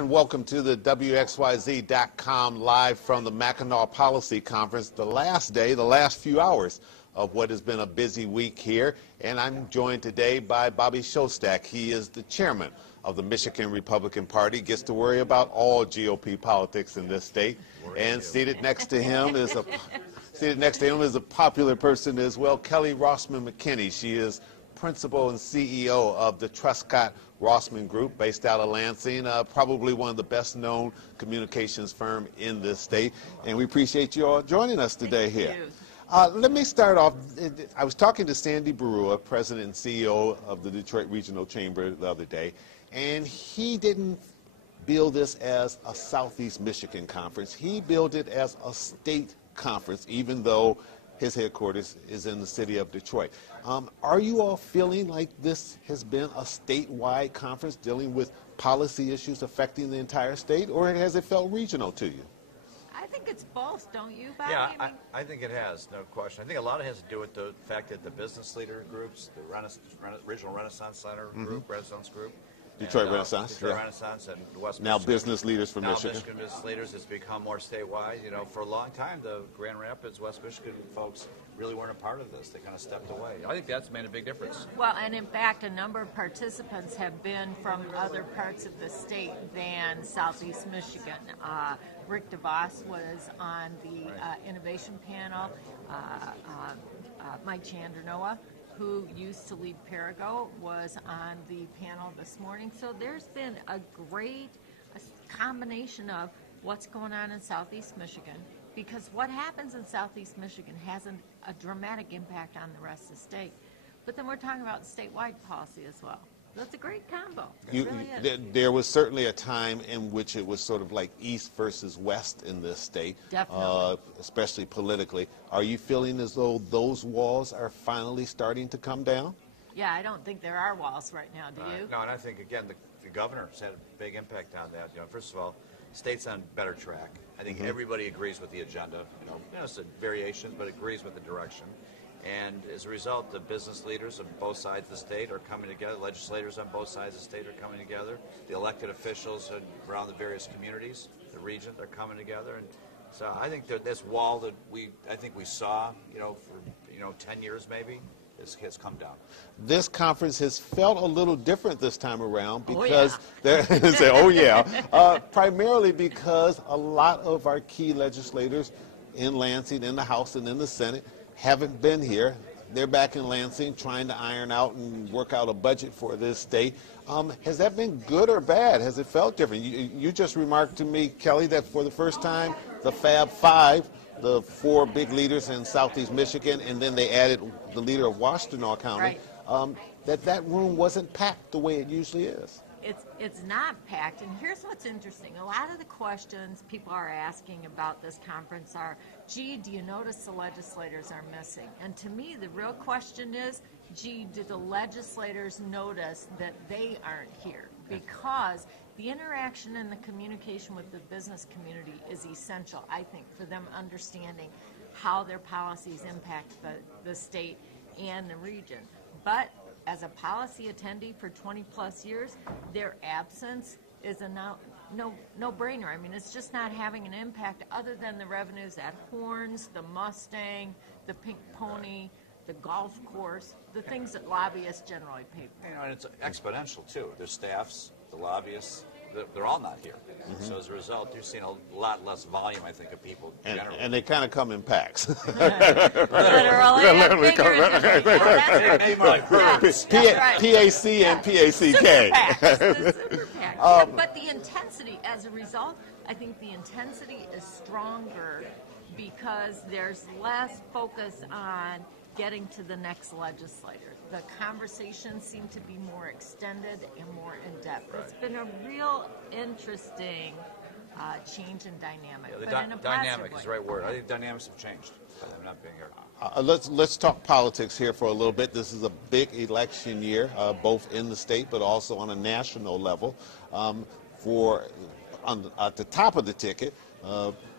And welcome to the WXYZ.com live from the Mackinac Policy Conference, the last day, the last few hours of what has been a busy week here. And I'm joined today by Bobby Shostak. He is the chairman of the Michigan Republican Party, gets to worry about all GOP politics in this state. And seated next to him is a popular person as well, Kelly Rossman McKinney. She is principal and CEO of the Truscott Rossman Group based out of Lansing, probably one of the best known communications firm in this state. And we appreciate you all joining us today here. Let me start off. I was talking to Sandy Barua, president and CEO of the Detroit Regional Chamber the other day, and he didn't bill this as a Southeast Michigan conference. He billed it as a state conference, even though his headquarters is in the city of Detroit. Are you all feeling like this has been a statewide conference dealing with policy issues affecting the entire state, or has it felt regional to you? I think it's both, don't you, Bobby? Yeah, I think it has, no question. I think a lot of it has to do with the fact that the business leader groups, the Regional Renaissance Center group, Renaissance Group, Detroit Renaissance, Detroit Renaissance, and West now Michigan. business leaders from Michigan. Michigan business leaders has become more statewide. You know, for a long time, the Grand Rapids, West Michigan folks really weren't a part of this. They kind of stepped away. I think that's made a big difference. Well, and in fact, a number of participants have been from other parts of the state than Southeast Michigan. Rick DeVos was on the innovation panel. Mike Chandrinoa, who used to lead Perigo, was on the panel this morning. So there's been a great combination of what's going on in Southeast Michigan, because what happens in Southeast Michigan has a dramatic impact on the rest of the state. But then we're talking about statewide policy as well. That's a great combo. It really is. There was certainly a time in which it was sort of like East versus West in this state, especially politically. Are you feeling as though those walls are finally starting to come down? Yeah, I don't think there are walls right now. Do you? No, and I think, again, the governor's had a big impact on that. You know, first of all, state's on better track. I think everybody agrees with the agenda. You know, it's a variation, but agrees with the direction. And as a result, the business leaders on both sides of the state are coming together. Legislators on both sides of the state are coming together. The elected officials around the various communities, the region, they're coming together. And so I think that this wall that I think we saw, for 10 years maybe, has come down. This conference has felt a little different this time around because primarily because a lot of our key legislators in Lansing, in the House and in the Senate, haven't been here. They're back in Lansing trying to iron out and work out a budget for this state. Has that been good or bad? Has it felt different? You just remarked to me, Kelly, that for the first time, the Fab Five, the four big leaders in Southeast Michigan, and then they added the leader of Washtenaw County, that room wasn't packed the way it usually is. It's not packed, and here's what's interesting. A lot of the questions people are asking about this conference are, gee, do you notice the legislators are missing? And to me, the real question is, gee, do the legislators notice that they aren't here? Because the interaction and the communication with the business community is essential, I think, for them understanding how their policies impact the state and the region. But as a policy attendee for 20 plus years, their absence is a no-brainer. I mean, it's just not having an impact other than the revenues at Horns, the Mustang, the Pink Pony, the golf course, the things that lobbyists generally pay for. And it's exponential too. Their staffs, the lobbyists, they're all not here. So as a result, you're seeing a lot less volume, I think, of people generally. And they kind of come in packs. Literally More like herds. PAC and PACK. Super PAC. But the intensity, as a result, I think the intensity is stronger because there's less focus on getting to the next legislator. The conversations seem to be more extended and more in-depth. It's been a real interesting change in dynamic. Yeah, but in a dynamic way. is the right word. I think dynamics have changed by them not being here. Let's talk politics here for a little bit. This is a big election year, both in the state but also on a national level. At the top of the ticket,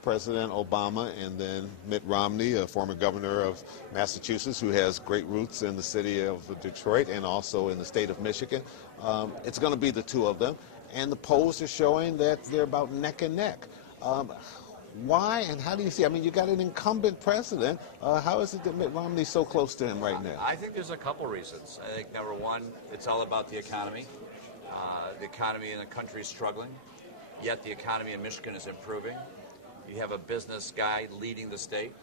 President Obama, and then Mitt Romney, a former governor of Massachusetts who has great roots in the city of Detroit and also in the state of Michigan. It's going to be the two of them. and the polls are showing that they're about neck and neck. Why and how do you see? I mean, you got an incumbent president. How is it that Mitt Romney's so close to him right now? I think there's a couple reasons. I think number one, it's all about the economy. The economy in the country is struggling, yet the economy in Michigan is improving. You have a business guy leading the state.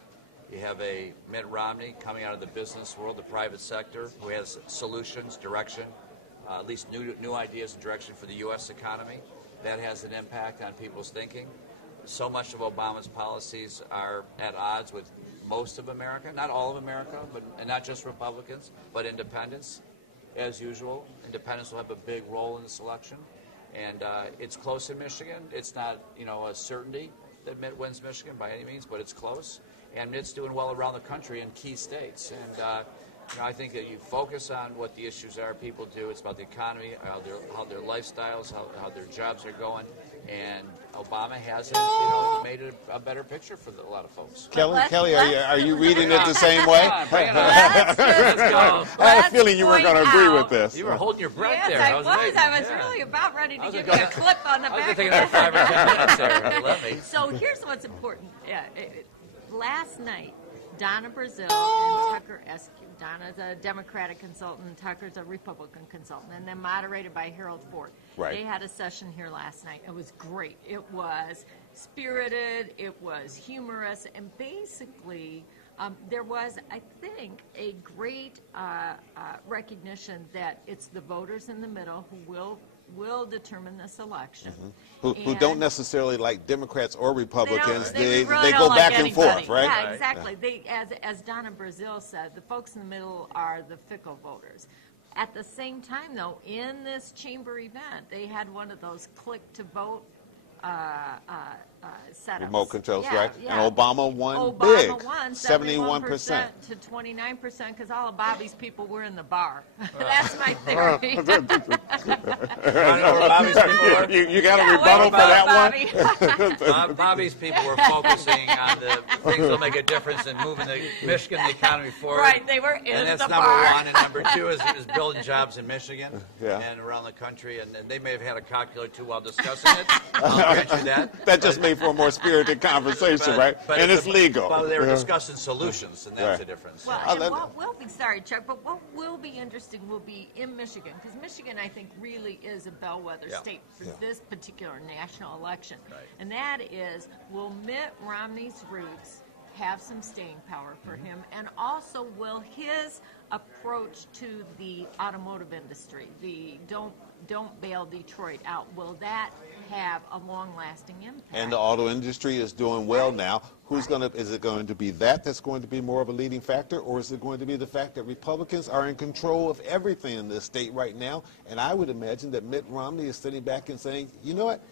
You have a Mitt Romney coming out of the business world, the private sector, who has solutions, direction, at least new ideas and direction for the U.S. economy. That has an impact on people's thinking. So much of Obama's policies are at odds with most of America, not all of America, and not just Republicans, but independents. As usual, independents will have a big role in this election, and it's close in Michigan. It's not, a certainty that Mitt wins Michigan by any means, but it's close, and Mitt's doing well around the country in key states. And I think that you focus on what the issues are. People do. It's about the economy, how their lifestyles, how their jobs are going. And Obama hasn't, made it a better picture for a lot of folks. Kelly, are you reading it the same way? Let's go. I had a feeling you were going to agree with this. You were holding your breath yes, there. I was really about ready to give you a clip on the back. I was thinking about 5 or 10 minutes there. Let me. So here's what's important. Last night, Donna Brazil and Tucker Eskew. Donna's a Democratic consultant, Tucker's a Republican consultant, and then moderated by Harold Ford. Right. They had a session here last night. It was great. It was spirited, it was humorous, and basically there was, I think, a great recognition that it's the voters in the middle who will determine this election. Mm-hmm. Who don't necessarily like Democrats or Republicans. They go don't back like and forth, right? Yeah, exactly. Yeah. As Donna Brazil said, the folks in the middle are the fickle voters. At the same time, though, in this chamber event, they had one of those click-to-vote setups. Remote controls, right? Yeah. And Obama won big. 71% to 29%, because all of Bobby's people were in the bar. That's my theory. You got a rebuttal for that one? Bobby's people were focusing on the things that will make a difference in moving the economy forward. Right, they were in the bar. And that's number one. And number two is building jobs in Michigan and around the country. And they may have had a cocktail or two while discussing it. I'll grant you that. That just made for a more spirited conversation, right? And it's legal. Well, they were discussing solutions, and that's the difference. Well, and what will be, sorry, Chuck, but what will be interesting will be in Michigan, because Michigan, I think, really is a bellwether state for this particular national election. Right. And that is, will Mitt Romney's roots have some staying power for him, and also will his approach to the automotive industry, the don't bail Detroit out, will that have a long-lasting impact? And the auto industry is doing well now. Is it going to be that's going to be more of a leading factor, or is it going to be the fact that Republicans are in control of everything in this state right now? And I would imagine that Mitt Romney is sitting back and saying, you know what?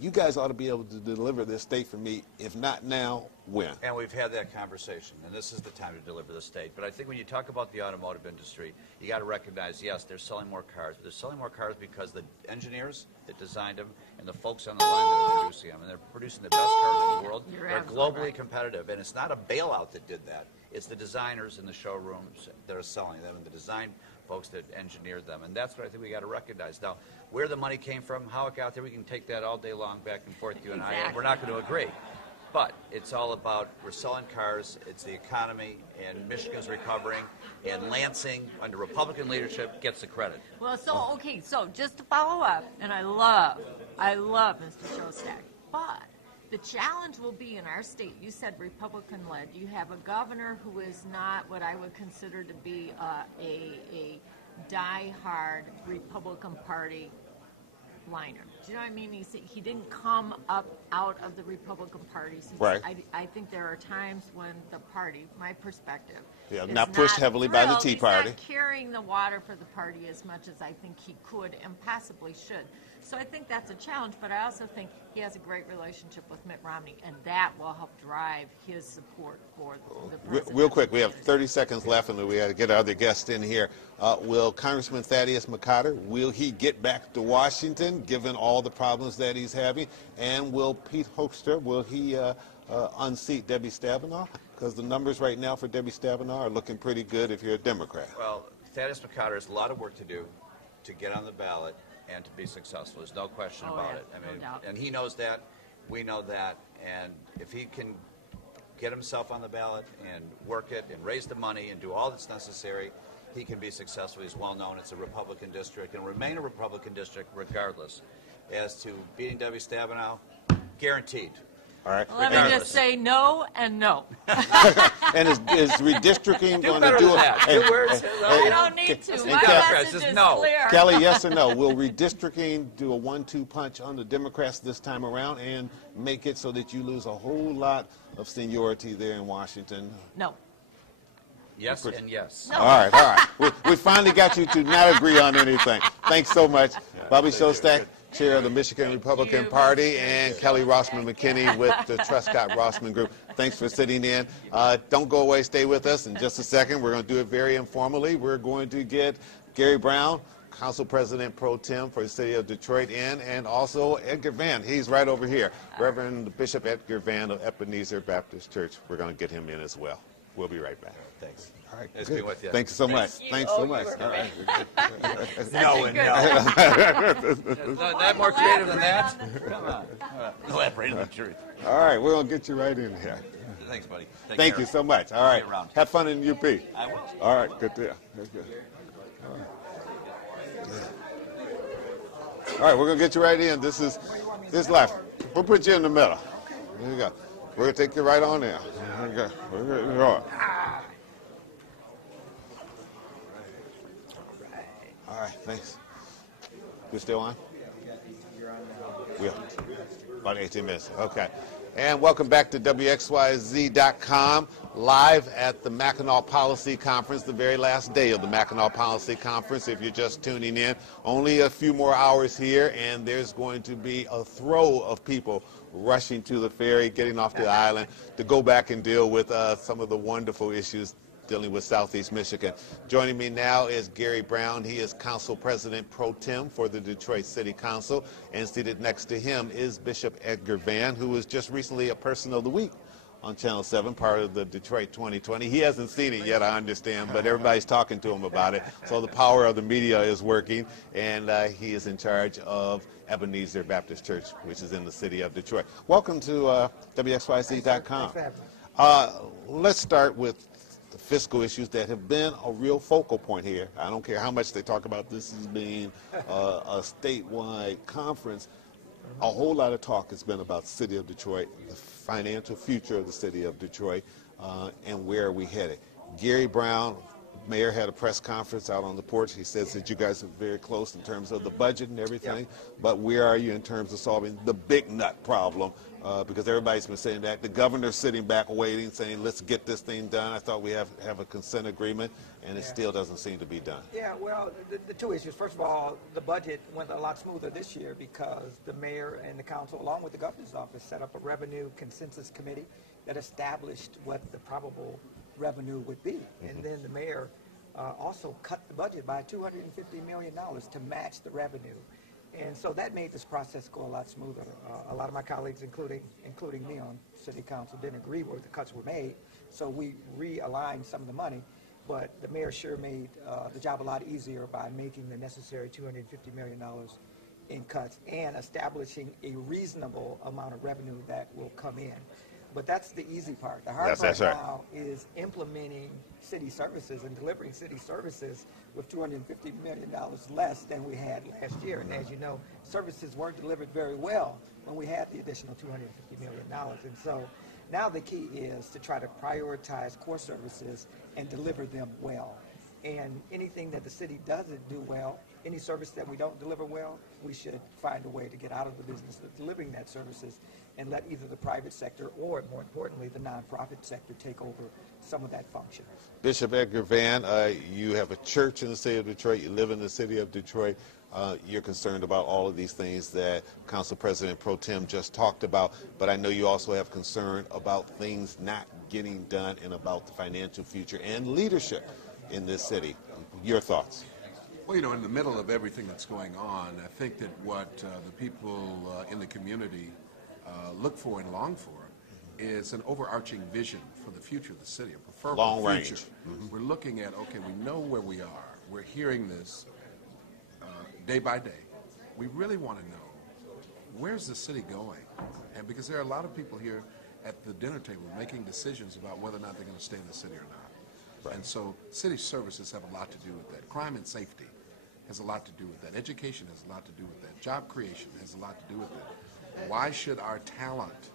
You guys ought to be able to deliver this state for me. If not now, when? And we've had that conversation, and this is the time to deliver the state. But I think when you talk about the automotive industry, you got to recognize, yes, they're selling more cars, but they're selling more cars because the engineers that designed them and the folks on the line that are producing them, and they're producing the best cars in the world. They're globally competitive, and it's not a bailout that did that. It's the designers in the showrooms that are selling them, and the design folks that engineered them, and that's what I think we got to recognize. Now, where the money came from, how it got there, we can take that all day long back and forth, you and I, and we're not going to agree. But it's all about, we're selling cars, it's the economy, and Michigan's recovering, and Lansing, under Republican leadership, gets the credit. Well, so just to follow up, and I love Mr. Shostak, but the challenge will be in our state, you said Republican-led, you have a governor who is not what I would consider to be a die-hard Republican Party liner. Do you know what I mean? He didn't come up out of the Republican Party. Right. I think there are times when the party, my perspective, is not pushed heavily by the Tea Party. He's not carrying the water for the party as much as I think he could and possibly should. So I think that's a challenge, but I also think he has a great relationship with Mitt Romney, and that will help drive his support for the president. Real quick, we have 30 seconds left, and we got to get our other guests in here. Will Congressman Thaddeus McCotter, will he get back to Washington, given all the problems that he's having? And will Pete Hoekstra, will he unseat Debbie Stabenow? Because the numbers right now for Debbie Stabenow are looking pretty good if you're a Democrat. Well, Thaddeus McCotter has a lot of work to do to get on the ballot and to be successful. There's no question Oh, about yeah, it. I mean, no doubt. and he knows that. We know that. And if he can get himself on the ballot and work it and raise the money and do all that's necessary, he can be successful. He's well known. It's a Republican district and remain a Republican district regardless. As to beating Debbie Stabenow, guaranteed. All right. Let me just say no and no. And is redistricting going to better do than it? that. 2 words. I don't need to. My Democrats, message just is no. clear. Kelly, yes or no? Will redistricting do a 1-2 punch on the Democrats this time around and make it so that you lose a whole lot of seniority there in Washington? No. Yes and yes. No. All right. We finally got you to not agree on anything. Thanks so much. Bobby Shostak, Chair of the Michigan Republican Party, and Kelly Rossman McKinney with the Truscott Rossman Group. Thanks for sitting in. Don't go away. Stay with us. In just a second, we're going to do it very informally. We're going to get Gary Brown, Council President Pro Tem for the City of Detroit, in, and also Edgar Van. He's right over here. Reverend Bishop Edgar Van of Ebenezer Baptist Church. We're going to get him in as well. We'll be right back. Thanks. All right. Nice being with you. Thanks so much. Thanks so much. You All right. No and no. Not more creative than that? Come on. Elaborate on the truth. All right. We're going to get you right in here. Thanks, buddy. Thank you so much. All right. See you around. Have fun in UP. I will. All right. Good deal. That's good. All right. We're going to get you right in. This left. We'll put you in the middle. There you go. We're going to take you right on there. There you go. We're going to go. All right, thanks. You still on? Yeah. About 18 minutes. Okay. And welcome back to WXYZ.com, live at the Mackinac Policy Conference, the very last day of the Mackinac Policy Conference. If you're just tuning in, only a few more hours here, and there's going to be a throw of people rushing to the ferry, getting off the island to go back and deal with some of the wonderful issues dealing with Southeast Michigan. Joining me now is Gary Brown. He is Council President Pro Tem for the Detroit City Council, and seated next to him is Bishop Edgar Van, who was just recently a Person of the Week on Channel 7, part of the Detroit 2020. He hasn't seen it yet, I understand, but everybody's talking to him about it. So the power of the media is working, and he is in charge of Ebenezer Baptist Church, which is in the city of Detroit. Welcome to WXYZ.com. Let's start with the fiscal issues that have been a real focal point here. I don't care how much they talk about this as being a statewide conference. A whole lot of talk has been about the city of Detroit, the financial future of the city of Detroit, and where are we headed. Gary Brown, mayor, had a press conference out on the porch. He says that you guys are very close in terms of the budget and everything, but where are you in terms of solving the big nut problem? Because everybody's been saying that. The governor's sitting back waiting, saying, let's get this thing done. I thought we have a consent agreement, and it still doesn't seem to be done. Yeah, well, the two issues. First of all, the budget went a lot smoother this year because the mayor and the council, along with the governor's office, set up a revenue consensus committee that established what the probable revenue would be. And then the mayor also cut the budget by $250 million to match the revenue. And so that made this process go a lot smoother. A lot of my colleagues, including me on city council, didn't agree where the cuts were made. So we realigned some of the money. But the mayor sure made the job a lot easier by making the necessary $250 million in cuts and establishing a reasonable amount of revenue that will come in. But that's the easy part. The hard part now is implementing city services and delivering city services with $250 million less than we had last year. And as you know, services weren't delivered very well when we had the additional $250 million. And so now the key is to try to prioritize core services and deliver them well. And anything that the city doesn't do well, any service that we don't deliver well, we should find a way to get out of the business of delivering that services and let either the private sector or, more importantly, the nonprofit sector take over some of that function. Bishop Edgar Van, you have a church in the city of Detroit. You live in the city of Detroit. You're concerned about all of these things that Council President Pro Tem just talked about, but I know you also have concern about things not getting done and about the financial future and leadership in this city. Your thoughts? Well, you know, in the middle of everything that's going on, I think that what the people in the community look for and long for is an overarching vision for the future of the city, a preferable long future. range. We're looking at, okay, we know where we are. We're hearing this day by day. we really want to know, where's the city going? And because there are a lot of people here at the dinner table making decisions about whether or not they're going to stay in the city or not. Right. And so city services have a lot to do with that. Crime and safety has a lot to do with that. Education has a lot to do with that. Job creation has a lot to do with it. Why should our talent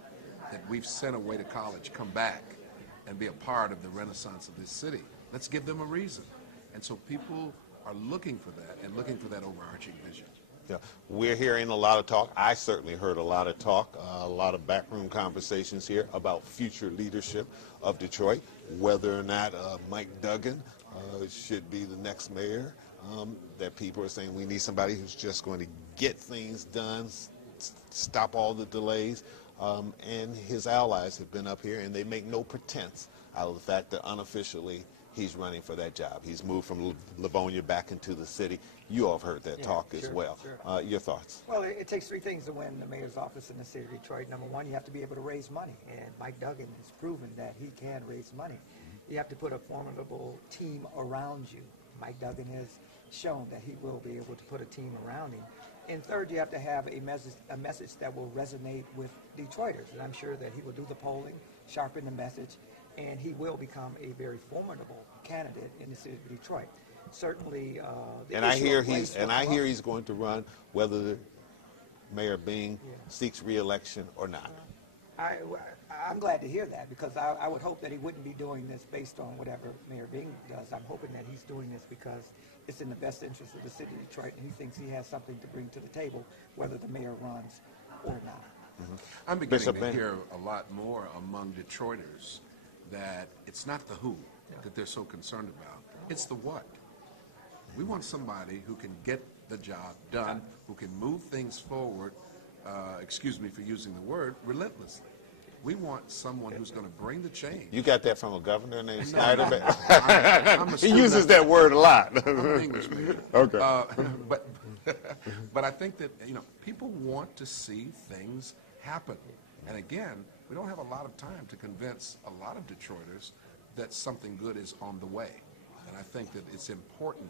that we've sent away to college come back and be a part of the renaissance of this city? Let's give them a reason. And so people are looking for that and looking for that overarching vision. Yeah, we're hearing a lot of talk. I certainly heard a lot of talk, a lot of backroom conversations here about future leadership of Detroit, whether or not Mike Duggan should be the next mayor. That people are saying we need somebody who's just going to get things done, stop all the delays. And his allies have been up here, and they make no pretense out of the fact that unofficially he's running for that job. He's moved from Livonia back into the city. You all have heard that talk as well. Sure. Your thoughts? Well, it takes three things to win the mayor's office in the city of Detroit. Number one, you have to be able to raise money, and Mike Duggan has proven that he can raise money. You have to put a formidable team around you. Mike Duggan has shown that he will be able to put a team around him. And third, you have to have a message that will resonate with Detroiters. And I'm sure that he will do the polling, sharpen the message, and he will become a very formidable candidate in the city of Detroit. Certainly, I hear he's going to run whether the Mayor Bing seeks re-election or not. I'm glad to hear that, because I would hope that he wouldn't be doing this based on whatever Mayor Bing does. I'm hoping that he's doing this because it's in the best interest of the city of Detroit, and he thinks he has something to bring to the table, whether the mayor runs or not. Mm-hmm. I'm beginning to hear a lot more among Detroiters that it's not the who that they're so concerned about. It's the what. We want somebody who can get the job done, who can move things forward, excuse me for using the word, relentlessly. We want someone who's going to bring the change. You got that from a governor named Snyder? I'm he uses that word a lot. I'm an English major. Okay. But I think that, people want to see things happen. And again, we don't have a lot of time to convince a lot of Detroiters that something good is on the way. And I think that it's important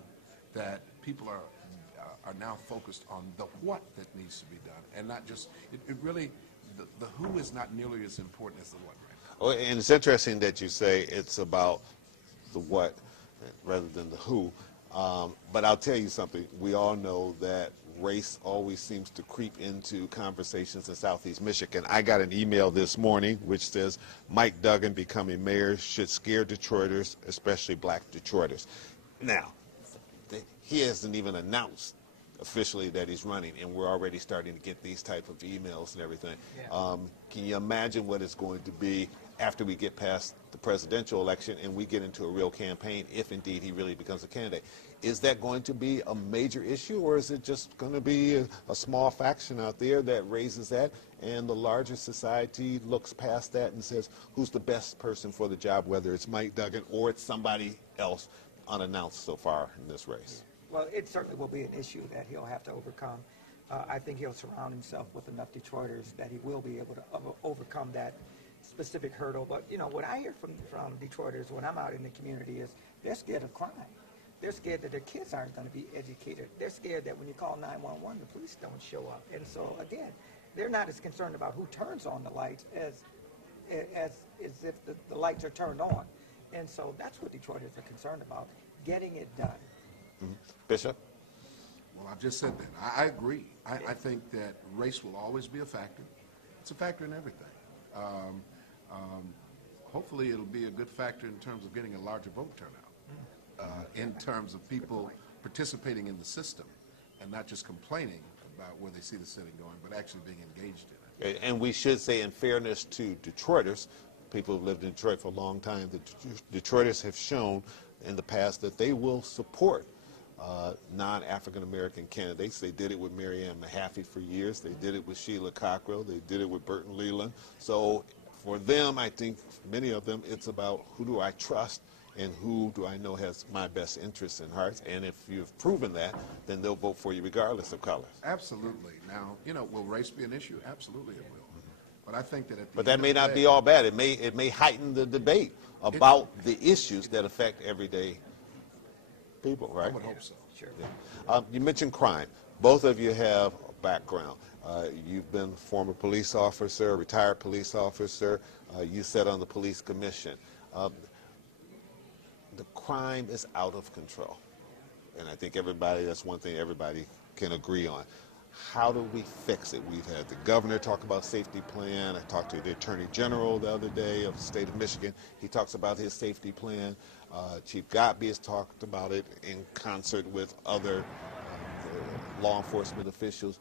that people are now focused on the what that needs to be done, and not just, it really, the who is not nearly as important as the what right now. Oh, and it's interesting that you say it's about the what rather than the who. But I'll tell you something. We all know that race always seems to creep into conversations in Southeast Michigan. I got an email this morning which says Mike Duggan becoming mayor should scare Detroiters, especially black Detroiters. Now, he hasn't even announced officially that he's running, and we're already starting to get these type of emails and everything. Yeah. Can you imagine what it's going to be after we get past the presidential election and we get into a real campaign, if indeed he really becomes a candidate? Is that going to be a major issue, or is it just going to be a small faction out there that raises that, and the larger society looks past that and says, who's the best person for the job, whether it's Mike Duggan or it's somebody else unannounced so far in this race? Well, it certainly will be an issue that he'll have to overcome. I think he'll surround himself with enough Detroiters that he will be able to overcome that specific hurdle. But, what I hear from Detroiters when I'm out in the community is they're scared of crime. They're scared that their kids aren't going to be educated. They're scared that when you call 911, the police don't show up. And so, again, they're not as concerned about who turns on the lights as if the lights are turned on. And so that's what Detroiters are concerned about, getting it done. Mm-hmm. Bishop? Well, I've just said that. I agree. I think that race will always be a factor. It's a factor in everything. Hopefully it'll be a good factor in terms of getting a larger vote turnout, in terms of people participating in the system and not just complaining about where they see the city going, but actually being engaged in it. And we should say, in fairness to Detroiters, people who've lived in Detroit for a long time, the Detroiters have shown in the past that they will support non-African American candidates. They did it with Mary Ann Mahaffey for years. They did it with Sheila Cockrell. They did it with Burton Leland. So for them, I think many of them, it's about who do I trust and who do I know has my best interests and hearts. And if you've proven that, then they'll vote for you regardless of colors. Absolutely. Now, will race be an issue? Absolutely it will. But I think that But that may not be all bad. It may heighten the debate about the issues that affect everyday people, right? I would hope so. Sure. Yeah. You mentioned crime. Both of you have a background. You've been a former police officer, a retired police officer. You sat on the police commission. The crime is out of control. And I think that's one thing everybody can agree on. How do we fix it? We've had the governor talk about safety plan. I talked to the attorney general the other day of the state of Michigan. He talks about his safety plan. Chief Godby has talked about it in concert with other law enforcement officials,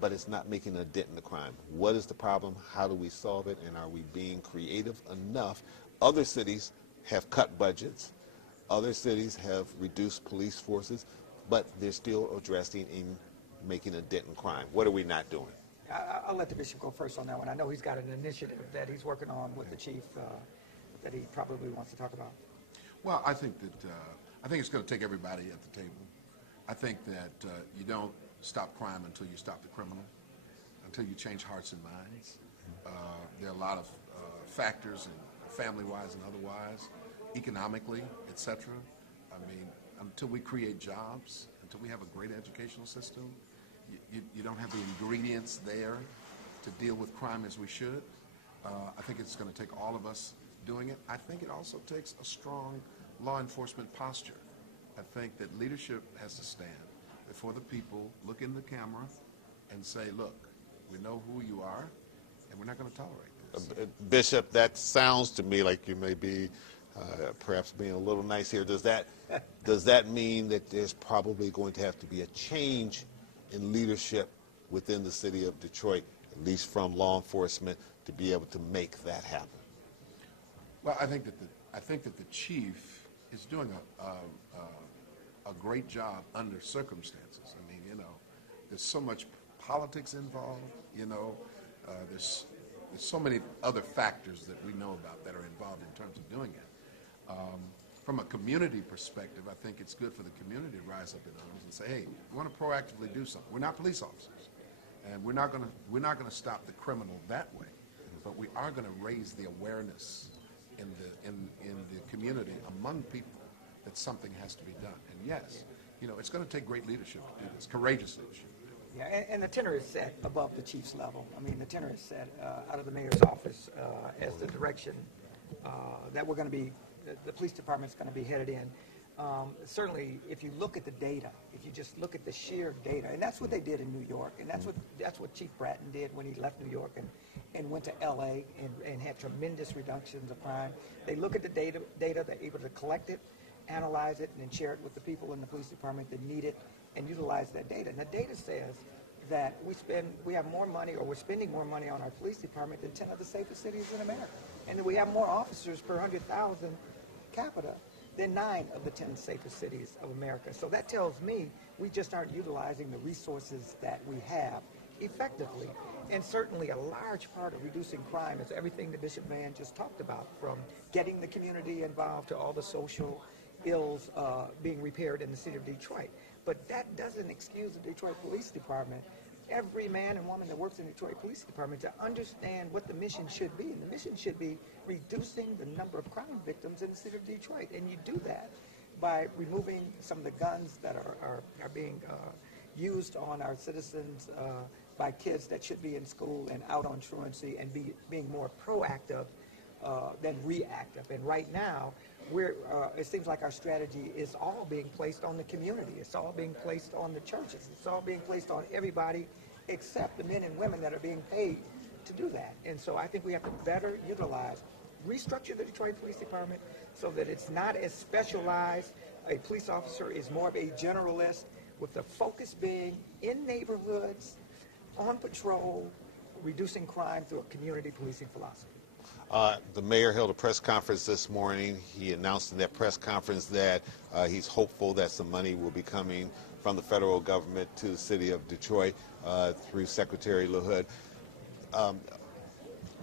but it's not making a dent in the crime. What is the problem? How do we solve it? And are we being creative enough? Other cities have cut budgets. Other cities have reduced police forces, but they're still addressing in making a dent in crime. What are we not doing? I'll let the bishop go first on that one. I know he's got an initiative that he's working on with the chief that he probably wants to talk about. Well, I think it's going to take everybody at the table. I think that you don't stop crime until you stop the criminal, until you change hearts and minds. There are a lot of factors, and family-wise and otherwise, economically, etc. I mean, until we create jobs, until we have a great educational system, you don't have the ingredients there to deal with crime as we should. I think it's going to take all of us doing it. I think it also takes a strong law enforcement posture. I think that leadership has to stand before the people, look in the camera, and say, look, we know who you are, and we're not going to tolerate this. Bishop, that sounds to me like you may be perhaps being a little nice here. Does that mean that there's probably going to have to be a change in leadership within the city of Detroit, at least from law enforcement, to be able to make that happen? Well, I think that the chief is doing a great job under circumstances. I mean, there's so much politics involved. There's so many other factors that we know about that are involved in terms of doing it. From a community perspective, I think it's good for the community to rise up in arms and say, hey, we want to proactively do something. We're not police officers, and we're not going to stop the criminal that way, but we are going to raise the awareness in the community among people that something has to be done. And yes, it's going to take great leadership to do this, courageous leadership. Yeah, and the tenor is set above the chief's level. I mean, the tenor is set out of the mayor's office as the direction that we're going to be, the police department's going to be headed in. Certainly, if you look at the data, if you just look at the sheer data, and that's what they did in New York, and that's what Chief Bratton did when he left New York and went to L.A. and had tremendous reductions of crime. They look at the data, they're able to collect it, analyze it, and then share it with the people in the police department that need it and utilize that data. And the data says that we have more money, or we're spending more money on our police department than 10 of the safest cities in America. And we have more officers per 100,000 capita than 9 of the 10 safest cities of America. So that tells me we just aren't utilizing the resources that we have effectively. And certainly a large part of reducing crime is everything that Bishop Mann just talked about, from getting the community involved to all the social ills being repaired in the city of Detroit. But that doesn't excuse the Detroit Police Department, every man and woman that works in the Detroit Police Department, to understand what the mission should be. And the mission should be reducing the number of crime victims in the city of Detroit. And you do that by removing some of the guns that are being used on our citizens by kids that should be in school and out on truancy, and being more proactive than reactive. And right now, it seems like our strategy is all being placed on the community. It's all being placed on the churches. It's all being placed on everybody except the men and women that are being paid to do that. And so I think we have to better utilize, restructure the Detroit Police Department so that it's not as specialized. A police officer is more of a generalist, with the focus being in neighborhoods, on patrol, reducing crime through a community policing philosophy. The mayor held a press conference this morning. He announced in that press conference that he's hopeful that some money will be coming from the federal government to the city of Detroit through Secretary LaHood.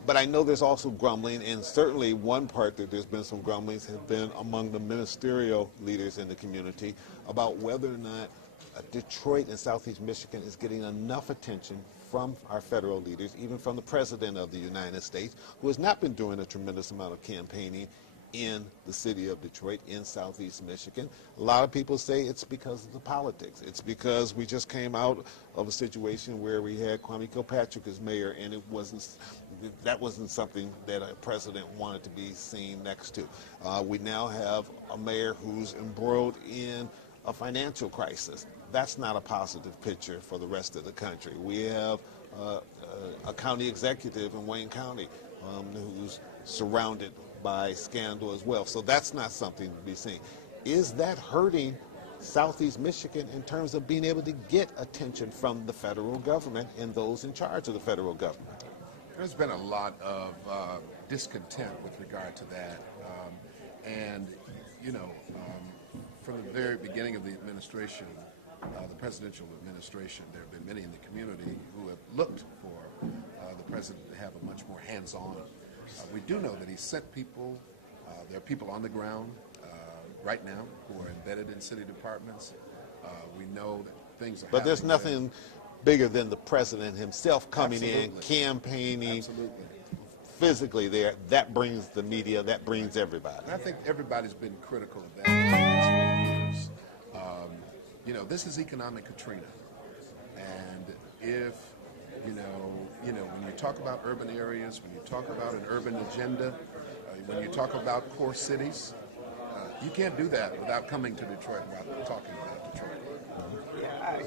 But I know there's also grumbling, and certainly one part that there's been some grumblings has been among the ministerial leaders in the community about whether or not Detroit and Southeast Michigan is getting enough attention from our federal leaders, even from the President of the United States, who has not been doing a tremendous amount of campaigning in the city of Detroit, in Southeast Michigan. A lot of people say it's because of the politics. It's because we just came out of a situation where we had Kwame Kilpatrick as mayor, and that wasn't something that a president wanted to be seen next to. We now have a mayor who's embroiled in a financial crisis. That's not a positive picture for the rest of the country. We have a county executive in Wayne County who's surrounded by scandal as well. So that's not something to be seen. Is that hurting Southeast Michigan in terms of being able to get attention from the federal government and those in charge of the federal government? There's been a lot of discontent with regard to that. From the very beginning of the administration, the presidential administration, there have been many in the community who have looked for the president to have a much more hands-on. We do know that he sent people, there are people on the ground right now who are embedded in city departments. We know that things are But there's happening nothing bigger than the president himself coming in, Absolutely. campaigning, Absolutely. physically there. That brings the media, that brings everybody. And I think everybody's been critical of that for years. This is economic Katrina. And if, when you talk about urban areas, when you talk about an urban agenda, when you talk about core cities, you can't do that without coming to Detroit, without talking about Detroit. Yeah,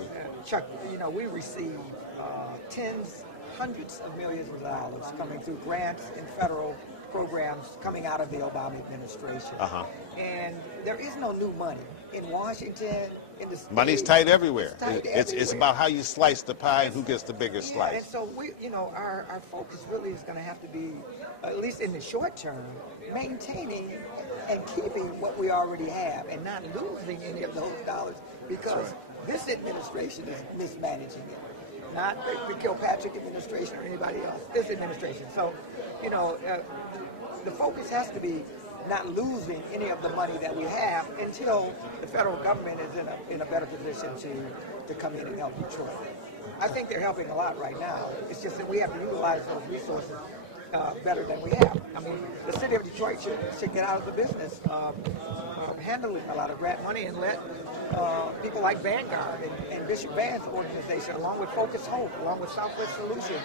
Chuck, we receive hundreds of millions of dollars coming through grants and federal programs coming out of the Obama administration. And there is no new money in Washington, in the state. Money's tight everywhere. It's It's about how you slice the pie and who gets the bigger And slice. so our focus really is going to have to be, at least in the short term, maintaining and keeping what we already have and not losing any of those dollars, because this administration is mismanaging it. Not the Kilpatrick administration or anybody else, this administration. So, the focus has to be not losing any of the money that we have until the federal government is in a better position to come in and help Detroit. I think they're helping a lot right now. It's just that we have to utilize those resources better than we have. I mean, the city of Detroit should get out of the business handling a lot of grant money and let people like Vanguard and Bishop Vann's organization, along with Focus Hope, along with Southwest Solutions,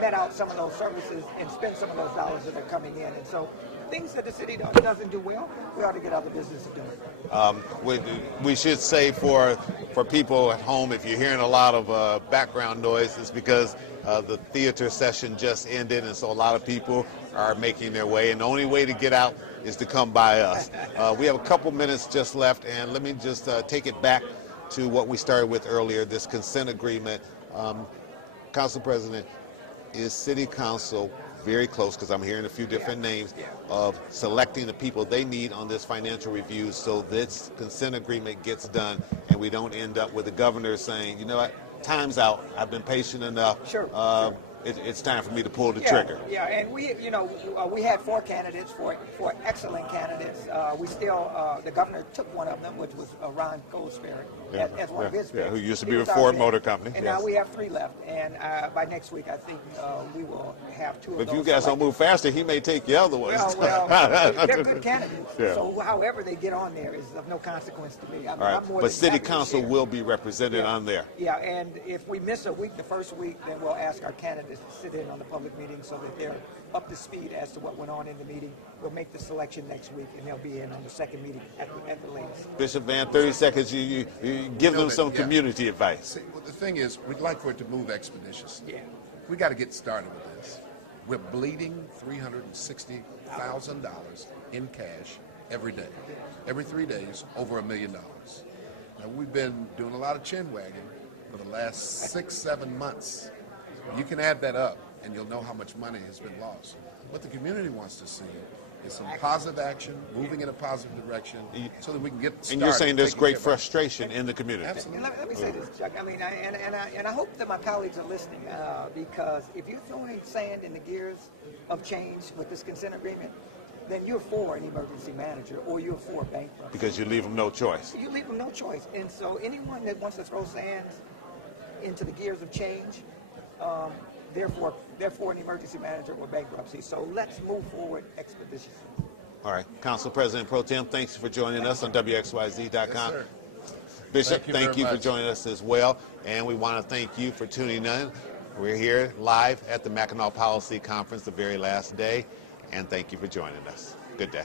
met out some of those services and spend some of those dollars that are coming in. And so things that the city doesn't do well, we ought to get out of the business of doing. We should say for people at home, if you're hearing a lot of background noise, it's because the theater session just ended, and so a lot of people are making their way, and the only way to get out is to come by us. We have a couple minutes just left, and let me just take it back to what we started with earlier, this consent agreement. Council President, is City Council very close, because I'm hearing a few different names, of selecting the people they need on this financial review so this consent agreement gets done and we don't end up with the governor saying, you know what, time's out, I've been patient enough. Sure. It's time for me to pull the trigger. Yeah, and we had 4 candidates, four excellent candidates. We still, the governor took one of them, which was Ron Goldsberry, as one of his picks. Who used to be with Ford Motor Company. And now we have 3 left, and by next week, I think we will have 2 of those. If you guys don't move faster, he may take the other ones. Well, they're good candidates. Yeah. So however they get on there is of no consequence to me. I mean, All right. I'm more But than City happy to Council share. will be represented on there. Yeah, and if we miss a week, the first week, then we'll ask our candidates to sit in on the public meeting so that they're up to speed as to what went on in the meeting. We'll make the selection next week, and they'll be in on the second meeting at the latest. Bishop Vann, 30 seconds. You give them some community advice. See, well, the thing is, we'd like for it to move expeditiously. Yeah. We got to get started with this. We're bleeding $360,000 in cash every day. Every 3 days, over $1 million. Now, we've been doing a lot of chin wagging for the last 6-7 months. You can add that up, and you'll know how much money has been lost. What the community wants to see is some positive action, moving in a positive direction, so that we can get started. And you're saying there's taking great care of frustration in the community. Absolutely. And let me say this, Chuck. I mean, and I hope that my colleagues are listening, because if you're throwing sand in the gears of change with this consent agreement, then you're for an emergency manager or you're for bankruptcy. Because you leave them no choice. You leave them no choice. And so anyone that wants to throw sand into the gears of change, therefore an emergency manager or bankruptcy. So let's move forward expeditiously. All right. Council President Pro Tem, thanks for joining us on WXYZ.com. Yes, sir. Bishop, Thank you thank very you for much. joining us as well. And we want to thank you for tuning in. We're here live at the Mackinac Policy Conference, the very last day. And thank you for joining us. Good day.